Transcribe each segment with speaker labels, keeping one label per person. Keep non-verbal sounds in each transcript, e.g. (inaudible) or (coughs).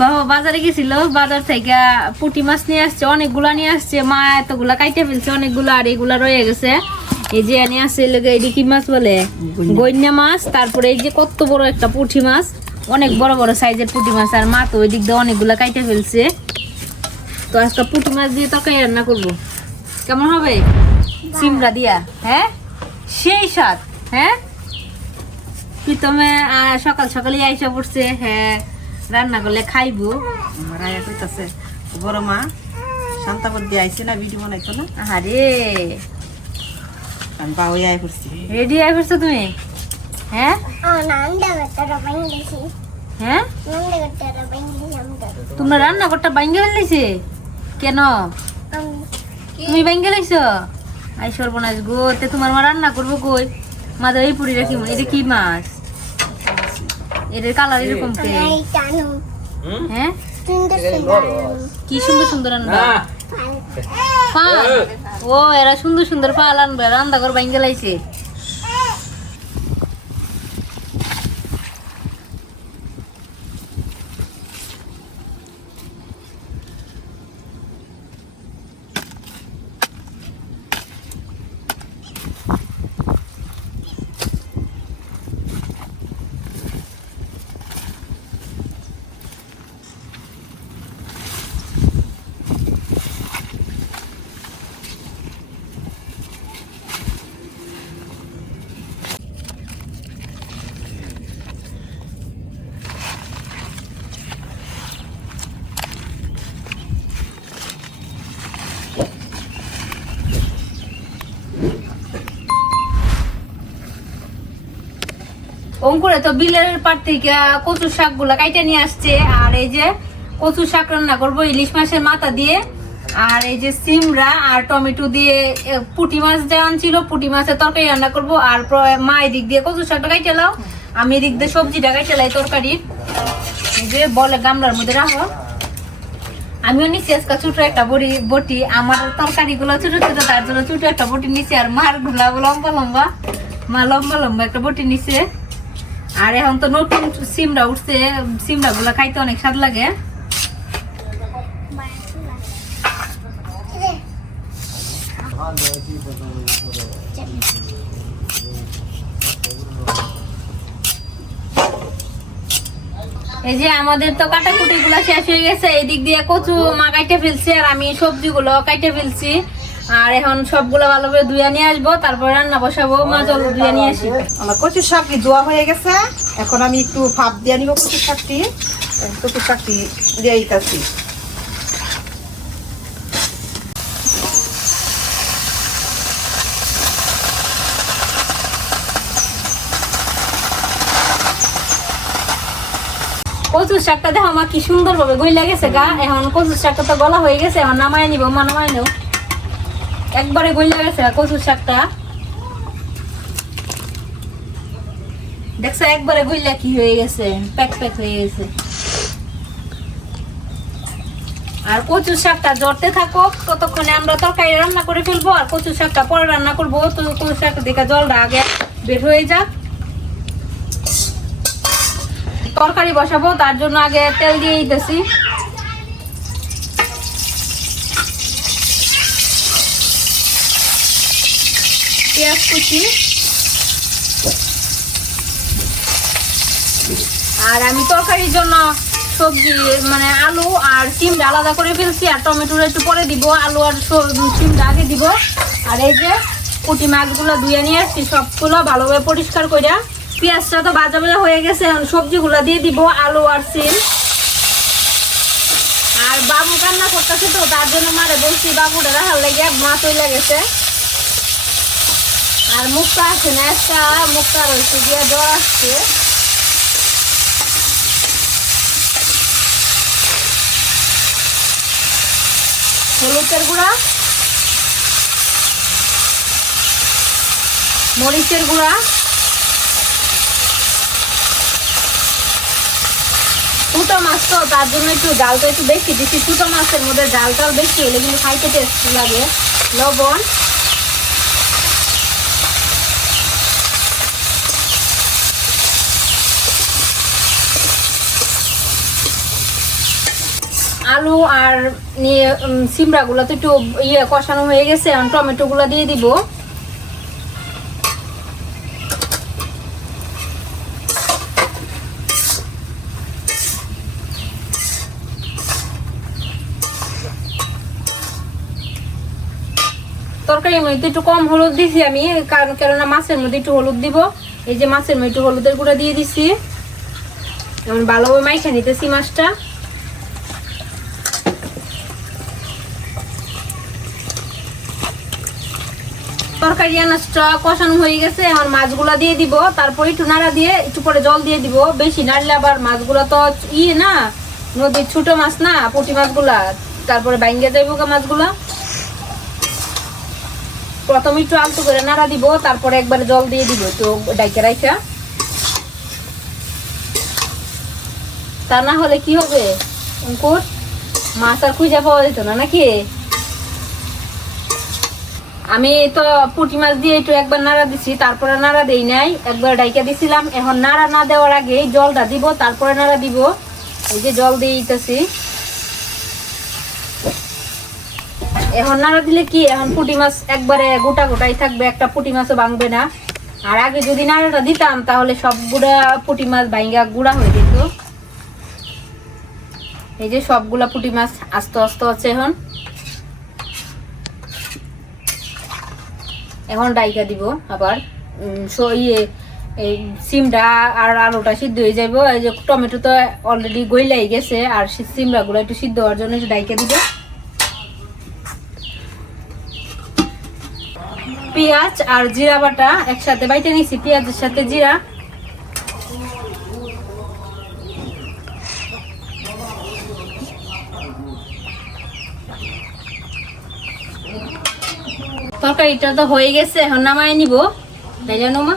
Speaker 1: বাবা বাজারে গেছিল বাজার থেকে পুঁটি মাছ নিয়ে আসছে অনেকগুলা নিয়ে আসছে। মা এতগুলা কাইটে ফেলছে অনেকগুলা আর এগুলা রয়ে গেছে। এই যে নিয়ে আসছে এটি কি মাছ বলে। গইন্যা মাছ তারপরে এই যে কত বড় একটা পুঁটি মাছ অনেক বড় বড় সাইজের পুঁটি মাছ। আর মা তো ওই দিক দিয়ে অনেকগুলা কাইটে ফেলছে। তো আজকে পুঁটি মাছ দিয়ে তরকারি রান্না করব। কেমন হবে? সিমরা দিয়া হ্যাঁ? সেই স্বাদ হ্যাঁ? প্রীতমে আহ, সকাল সকালে আইসা পড়ছে হ্যাঁ। রান্না করলে খাইবো।
Speaker 2: আয়া কইতাছে বড় মা শান্তাপদ দিয়ে আইছে না ভিডিও বানাইতো না?
Speaker 1: আরে
Speaker 2: আমি বাবু আয় করছি।
Speaker 1: রেডি আই পড়ছো তুমি? হ্যাঁ? হ্যাঁ? তোমরা রান্না করতে বাইঙ্গে ফেলাইছে কেন? তুমি বাইঙ্গে লাইছো? আই সর্বনাশ গো তে তোমার মা রান্না করব কই? মাদের এই পুরি রাখি এটা কি মাছ? এটার কালার এরকম কে হ্যাঁ? কি সুন্দর সুন্দর আনবা? পা ও এরা সুন্দর সুন্দর পাল আনবে রান্না ঘর বাইঙ্গে লাইছে। অঙ্কুরে তো বিলের পার থেকে কচু শাকগুলা কাইটে নিয়ে আসছে, আর এই যে কচু শাক রান্না করব ইলিশ মাছের মাথা দিয়ে, আর এই যে সিমরা আর টমেটো দিয়ে পুঁটি মাছ যে আনছিল, পুঁটি মাছের তরকারি রান্না করব, আর মা এদিক দিয়ে কচু শাকটা কাইটে লাও, আমি এদিক দিয়ে সবজিটা কাইটে লাই তরকারি। এই যে বলে গামলার মধ্যে রাখো। আমিও নিচে আজকে ছোট একটা বড়ি, বটি, আমার তরকারি গুলো ছোট ছোট, তার জন্য ছোট একটা বটি নিচ্ছি আর মারগুলা লম্বা লম্বা, মা লম্বা লম্বা একটা বটি নিচ্ছে আর এখন তো নতুন সিমরা উঠছে সিমরা গুলা খাইতে অনেক স্বাদ লাগে। এই যে আমাদের তো কাটাকুটি গুলা শেষ হয়ে গেছে, এদিক দিয়ে কচু মা কাইটে ফেলছে আর আমি সবজিগুলো কাইটে ফেলছি। আর এখন সবগুলো ভালোভাবে ধুয়ে নিয়ে আসব তারপর রান্না বসাবো মা জল ধুয়ে নিয়ে আসি।
Speaker 2: আমার কচুর শাকটি ধোয়া হয়ে গেছে এখন আমি একটু ভাপ দিয়ে নিব কচুর শাকটি। কচুর শাকটি দিয়ে দিতেছি।
Speaker 1: কচুর শাকটা দেখো আমার কি সুন্দর ভাবে গইলা গেছে গা। এখন কচুর শাকটা তো গলা হয়ে গেছে এখন নামায় নিব মা নামায় নেও। একবারে গইলা গেছে কচুর শাকটা দেখছ, একবারে কি হয়ে গেছে, প্যাক প্যাক হয়ে গেছে। আর কচুর শাকটা জড়তে থাকো, ততক্ষণে আমরা তরকারি রান্না করে ফেলব, আর কচুর শাকটা পরে রান্না করব। তো কচুর শাকটা দেখে জলটা আগে বের হয়ে যাক। তরকারি বসাবো, তার জন্য আগে তেল দিয়ে দিতেছি। পেঁয়াজ কুচি। আর আমি তরকারির জন্য সবজি মানে আলু আর সিমটা আলাদা করে ফেলছি, আর টমেটোর একটু পরে দিব, আলু আর আগে দিব। আর এই যে মাছগুলো ধুয়ে নিয়ে আসছি, সবগুলো ভালোভাবে পরিষ্কার করে পেঁয়াজটা তো ভাজা ভাজা হয়ে গেছে সবজিগুলো দিয়ে দিব, আলু আর সিম। আর বাবু কান্না করতেছে তো, তার জন্য মারে বলছি, বাবুটা লাগে মাছ আর মুখটা আছে না, একটা মুখটা রয়েছে গিয়ে জ্বর আসছে। হলুদের গুঁড়া, মরিচের গুঁড়া ছোটো মাছ তো, তার জন্য একটু জালটা একটু বেশি দিচ্ছি। ছোটো মাছের মধ্যে জাল টাল বেশি হলে কিন্তু খাইতে টেস্ট লাগে। লবণ। আলু আর নিয়ে সিমড়া গুলো তো একটু ইয়ে কষানো হয়ে গেছে, এখন টমেটো গুলো দিয়ে দিব। তরকারির মধ্যে একটু কম হলুদ দিছি আমি, কারণ কেননা মাছের মধ্যে একটু হলুদ দিব। এই যে মাছের মধ্যে একটু হলুদের গুঁড়া দিয়ে দিছি। এমন ভালোভাবে মাইখা নিতেছি মাছটা। তরকারি আনাজটা কষানো হয়ে গেছে এখন মাছগুলা দিয়ে দিব। তারপর একটু নাড়া দিয়ে একটু পরে জল দিয়ে দিব। বেশি নাড়লে আবার মাছগুলো তো ইয়ে না, নদীর ছোট মাছ না, পুঁটি মাছগুলা। তারপরে বাইঙ্গে যাইব মাছগুলা। প্রথমে একটু আলতু করে নাড়া দিব, তারপরে একবার জল দিয়ে দিব তো ডাইকে রাইখা। তা না হলে কি হবে? অঙ্কুর, মাছ আর খুঁজে পাওয়া যেত না নাকি? আমি তো পুঁটি মাছ দিয়ে একটু একবার নাড়া দিছি, তারপরে নাড়া দেই নাই, একবার ডাইকা দিছিলাম। এখন নাড়া না দেওয়ার আগে জলটা দিব, তারপরে নাড়া দিব। এই যে জল দিয়ে দিতেছি। এখন নাড়া দিলে কি, এখন পুঁটি মাছ একবারে গোটা গোটাই থাকবে, একটা পুঁটি মাছও ভাঙবে না। আর আগে যদি নাড়াটা দিতাম, তাহলে সব গুড়া পুঁটি মাছ ভাঙ্গা গুঁড়া হয়ে যেত। এই যে সবগুলা পুঁটি মাছ আস্তে আস্তে আছে এখন। এখন ডাইকা দিব আবার ইয়ে এই সিমটা আর আলুটা সিদ্ধ হয়ে যাব এই যে টমেটো তো অলরেডি গইলাই গেছে, আর সিমড়া গুলো একটু সিদ্ধ হওয়ার জন্য ডাইকা দিব। পেঁয়াজ আর জিরা বাটা একসাথে বাইতে নিছি। পেঁয়াজের সাথে জিরা তরকারিটা তো হয়ে গেছে এখন নামায় নিব। তাই জানো মা।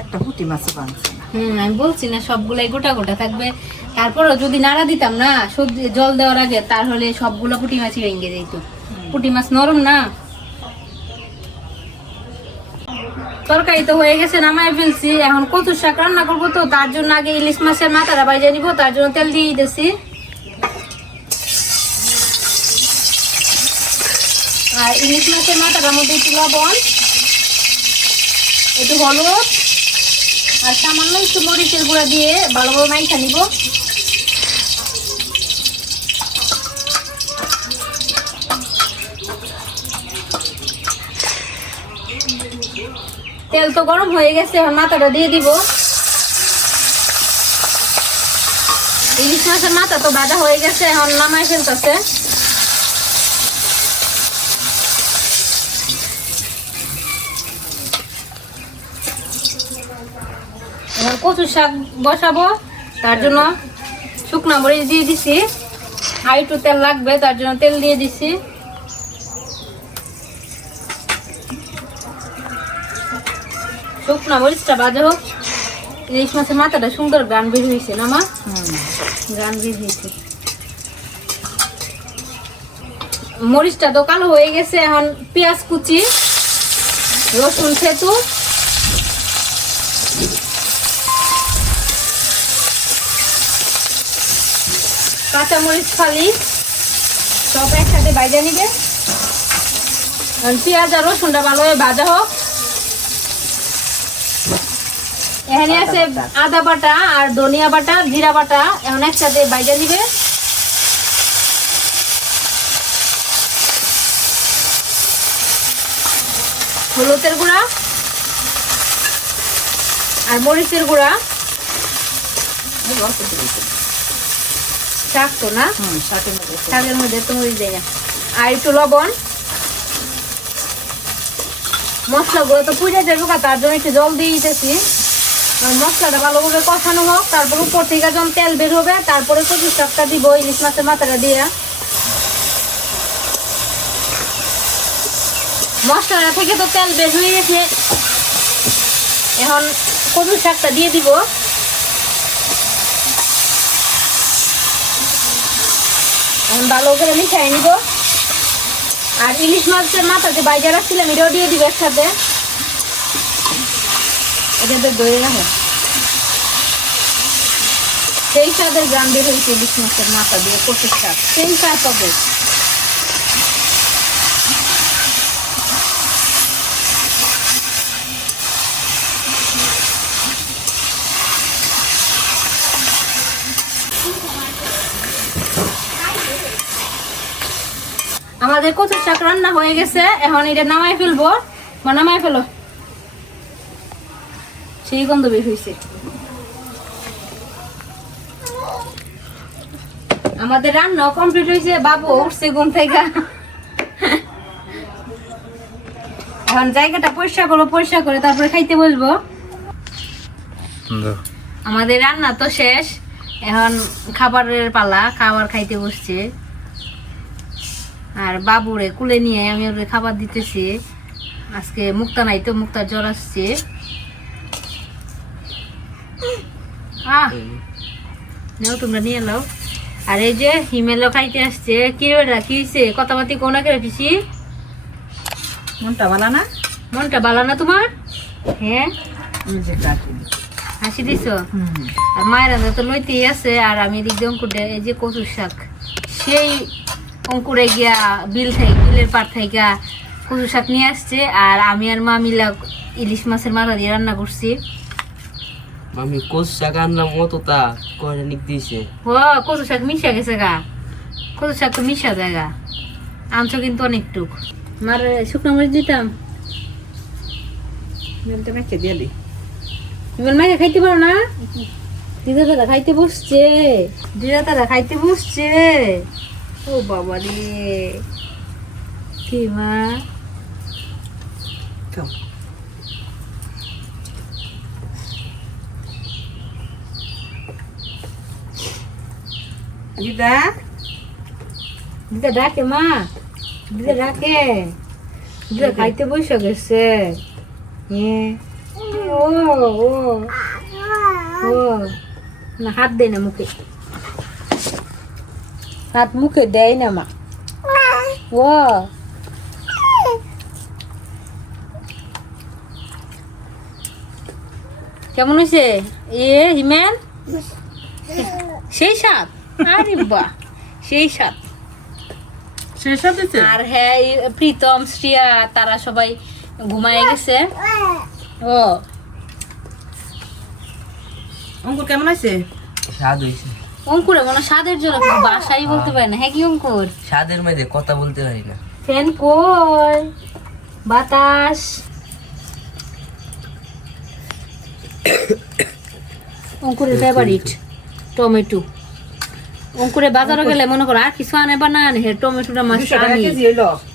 Speaker 2: একটা পুঁটি মাছও বানছে না।
Speaker 1: হুম আমি বলছি না সবগুলাই গোটা গোটা থাকবে। তারপরও যদি নাড়া দিতাম না সবজি জল দেওয়ার আগে তাহলে সবগুলো পুঁটি মাছই ভেঙে যেত পুঁটি মাছ নরম না? তরকারি তো হয়ে গেছে নামায় ফেলছি। এখন কচুর শাক রান্না করব তো, তার জন্য আগে ইলিশ মাছের মাথাটা বাইজে নিব, তার জন্য তেল দিয়ে দিতেছি। আর ইলিশ মাছের মাথাটার মধ্যে একটু লবণ, একটু হলুদ, আর সামান্য একটু মরিচের গুঁড়া দিয়ে ভালোভাবে মাইখা নিব। তেল তো গরম হয়ে গেছে, এখন মাথাটা দিয়ে দিব। ইলিশ মাছের মাথা তো ভাজা হয়ে গেছে, এখন নামাই ফেলতেছে। এখন কচু শাক বসাবো, তার জন্য শুকনা মরিচ দিয়ে দিছি। আর তেল লাগবে, তার জন্য তেল দিয়ে দিছি। শুকনো মরিচটা বাজা হোক। ইলিশ মাছের মাথাটা সুন্দর গান বের হয়েছে না মা? গান বের হয়েছে। মরিচটা তো কালো হয়ে গেছে এখন পেঁয়াজ কুচি রসুন সেতু কাঁচামরিচ ফালি সব একসাথে বাইজা নিবে। পেঁয়াজ আর রসুনটা ভালোভাবে ভাজা হোক। এখানে আছে আদা বাটা আর ধনিয়া বাটা জিরা বাটা। এখন একসাথে বাইজা নিবে হলুদের গুঁড়া আর মরিচের গুঁড়া। শাক তো না
Speaker 2: শাকের মধ্যে।
Speaker 1: তো মরিচ দেয় না। আর একটু লবণ। মশলাগুলো তো পুজো যাবে তার জন্য একটু জল দিয়ে দিতেছি। মশলাটা ভালোভাবে হোক তেল বের হবে, তারপরে শাকটা দিব, ইলিশ মাছের মাথাটা দিয়ে। মশলাটা থেকে তো তেল বের হয়ে গেছে। এখন শাকটা দিয়ে দিব। ভালো করে মিশাই নিব। আর ইলিশ মাছের মাথা যে বাইজা রাখছিলাম এটাও দিয়ে দিবে একসাথে। দই সেই স্বাদের গ্রাম বের হয়েছে মাথা দিয়ে সেই হবে আমাদের কচুর শাক রান্না হয়ে গেছে, এখন এটা নামাই ফেলব। নামাই ফেলো। সেই গন্ধ বের হয়েছে আমাদের রান্না কমপ্লিট হয়েছে বাবু উঠছে ঘুম থেকে। এখন জায়গাটা পরিষ্কার করব পরিষ্কার করে তারপরে খাইতে বসবো। আমাদের রান্না তো শেষ। এখন খাবারের পালা খাবার খাইতে বসছে। আর বাবুরে কুলে নিয়ে আমি ওরে খাবার দিতেছি। আজকে মুক্তা নাই তো মুক্তার জ্বর আসছে। আহ নেও তোমরা নিয়ে নাও। আর এই যে হিমেলও খাইতে আসছে কি রে বেটা কি হয়েছে কথাবার্তি কোনা করে পিসি?
Speaker 2: মনটা ভালো না?
Speaker 1: মনটা ভালো না তোমার? হ্যাঁ? হাসি দিছ? আর মায়ের তো লইতেই আছে আর আমি এদিক দিয়ে অঙ্কুরে এই যে কচুর শাক। সেই অঙ্কুরে গিয়া বিল থেকে বিলের পার থেকে কচুর শাক নিয়ে আসছে আর আমি আর মা মিলা ইলিশ মাছের মাথা দিয়ে রান্না করছি।
Speaker 3: আমি কোচ শাক আনলাম মতো তা করে নিক দিয়েছে?
Speaker 1: ও কচু শাক মিশা গেছে গা। কচু শাক তো মিশা যায় গা। আনছো কিন্তু অনেকটুক। মার শুকনো মরিচ দিতাম।
Speaker 2: মেলটা মেখে দিয়ে দিই
Speaker 1: এবার মাকে খাইতে পারো না? দিদা দাদা খাইতে বসছে। দিদা দাদা খাইতে বসছে। ও বাবা রে। কি মা?
Speaker 2: দিদা
Speaker 1: দিদা ডাকে মা দিদা ডাকে দিদা খাইতে বসে গেছে ও ও ও না হাত দেয় না মুখে হাত মুখে দেয় না মা ও কেমন হয়েছে এ হিমেন সেই সাপ আরে বাহ সেই
Speaker 2: হতেছে
Speaker 1: আর হ্যাঁ প্রীতম শ্রিয়া তারা সবাই ঘুমায় গেছে। ও।
Speaker 2: অঙ্কুর কেমন আছে?
Speaker 3: স্বাদ হয়েছে
Speaker 1: অঙ্কুরে মনে স্বাদের জন্য বাসাই বলতে পারে না। হ্যাঁ কি অঙ্কুর?
Speaker 3: স্বাদের মধ্যে কথা বলতে পারি না।
Speaker 1: ফ্যান কই? বাতাস। (coughs) অঙ্কুরের ফেভারিট টমেটো। অঙ্কুরে বাজারে গেলে মনে করো আর কিছু আনে বা না আনে টমেটোটা মাছ আনি।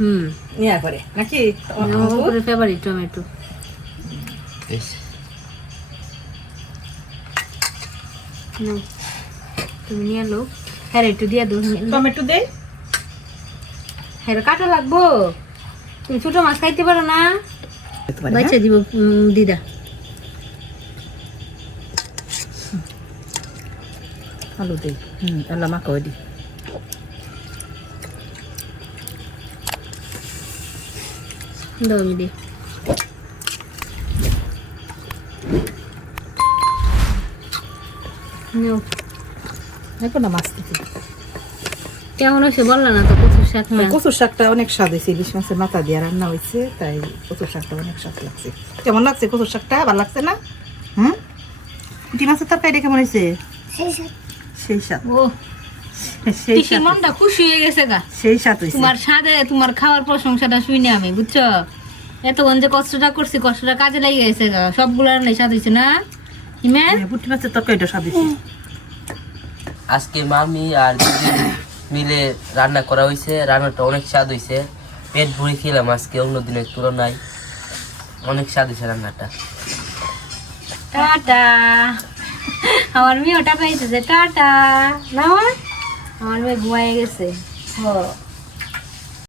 Speaker 1: হুম।
Speaker 2: নিয়ে করে নাকি?
Speaker 1: অঙ্কুরের ফেভারিট টমেটো। তুমি নিয়ে লো হ্যাঁ একটু দিয়ে দো
Speaker 2: টমেটো দেই
Speaker 1: হ্যাঁ কাটা লাগবো। তুমি ছোট মাছ খাইতে পারো না। বাচ্চা দিব দিদা।
Speaker 2: আলু দেই হুম আল্লাহ মা কই দি
Speaker 1: দাও আমি দিই নাও,
Speaker 2: এখন না মাছ দিতে
Speaker 1: কেমন হয়েছে বললা না তো কচুর শাকটা
Speaker 2: কচুর শাকটা অনেক স্বাদ হয়েছে ইলিশ মাছের মাথা দিয়ে রান্না হয়েছে তাই কচুর শাকটা অনেক স্বাদ লাগছে কেমন লাগছে কচুর শাকটা ভালো লাগছে না হুম পুঁটি মাছের তরকারি কেমন হয়েছে সেই স্বাদ।
Speaker 1: ও
Speaker 2: সেই
Speaker 1: মনটা খুশি হয়ে গেছে গা?
Speaker 2: সেই স্বাদ
Speaker 1: তোমার স্বাদে তোমার খাওয়ার প্রশংসাটা শুনে আমি বুঝছ? এতক্ষণ যে কষ্টটা করছি কষ্টটা কাজে লেগে গেছে গা। স্বাদ হয়েছে না? হিমেন
Speaker 2: মাছের তরকারিটা স্বাদ হয়েছে
Speaker 3: আজকে মামি আর দিদি মিলে রান্না করা হয়েছে রান্নাটা অনেক স্বাদ হয়েছে পেট ভরে খেলাম আজকে অন্য দিনের তুলনায়। অনেক স্বাদ হয়েছে রান্নাটা।
Speaker 1: টাটা। আমার মেয়ে ওটা পেয়েছে টাটা। না আমার মেয়ে ঘুমায় গেছে। ও